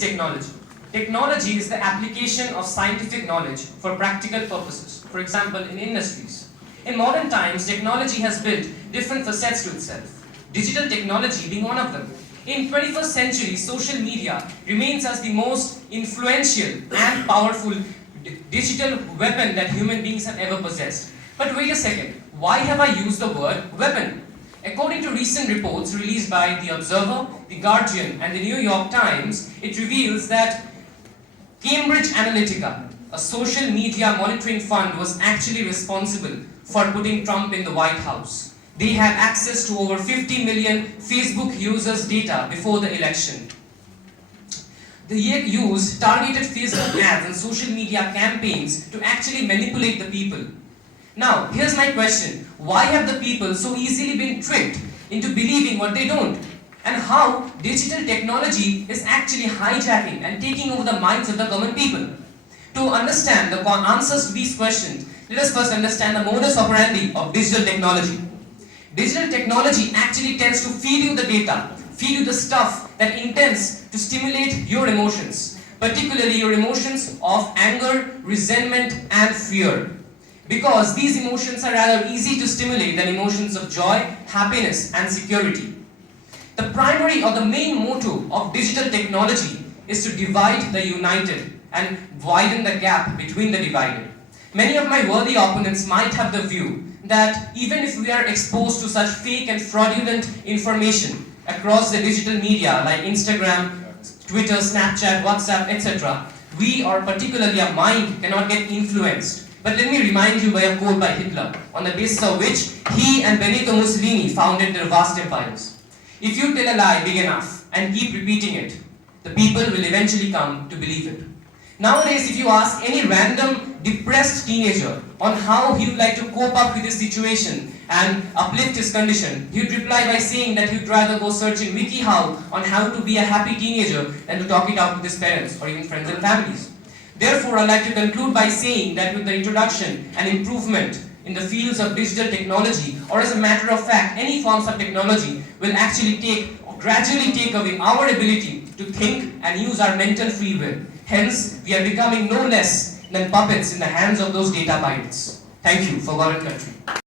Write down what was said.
Technology. Technology is the application of scientific knowledge for practical purposes, for example, in industries. In modern times, technology has built different facets to itself, digital technology being one of them. In 21st century, social media remains as the most influential and powerful digital weapon that human beings have ever possessed. But wait a second, why have I used the word weapon? According to recent reports released by The Observer, The Guardian and The New York Times, it reveals that Cambridge Analytica, a social media monitoring fund, was actually responsible for putting Trump in the White House. They had access to over 50 million Facebook users' data before the election. They used targeted Facebook ads and social media campaigns to actually manipulate the people. Now, here's my question. Why have the people so easily been tricked into believing what they don't? And how digital technology is actually hijacking and taking over the minds of the common people? To understand the answers to these questions, let us first understand the modus operandi of digital technology. Digital technology actually tends to feed you the data, feed you the stuff that intends to stimulate your emotions, particularly your emotions of anger, resentment, and fear. Because these emotions are rather easy to stimulate than emotions of joy, happiness, and security. The primary or the main motto of digital technology is to divide the united and widen the gap between the divided. Many of my worthy opponents might have the view that even if we are exposed to such fake and fraudulent information across the digital media like Instagram, Twitter, Snapchat, WhatsApp, etc., we or particularly our mind cannot get influenced. But let me remind you by a quote by Hitler, on the basis of which he and Benito Mussolini founded their vast empires. If you tell a lie big enough and keep repeating it, the people will eventually come to believe it. Nowadays, if you ask any random depressed teenager on how he would like to cope up with his situation and uplift his condition, he would reply by saying that he would rather go search in WikiHow on how to be a happy teenager than to talk it out with his parents or even friends and families. Therefore, I'd like to conclude by saying that with the introduction and improvement in the fields of digital technology, or as a matter of fact, any forms of technology will actually gradually take away our ability to think and use our mental free will. Hence, we are becoming no less than puppets in the hands of those data pirates. Thank you for God and country.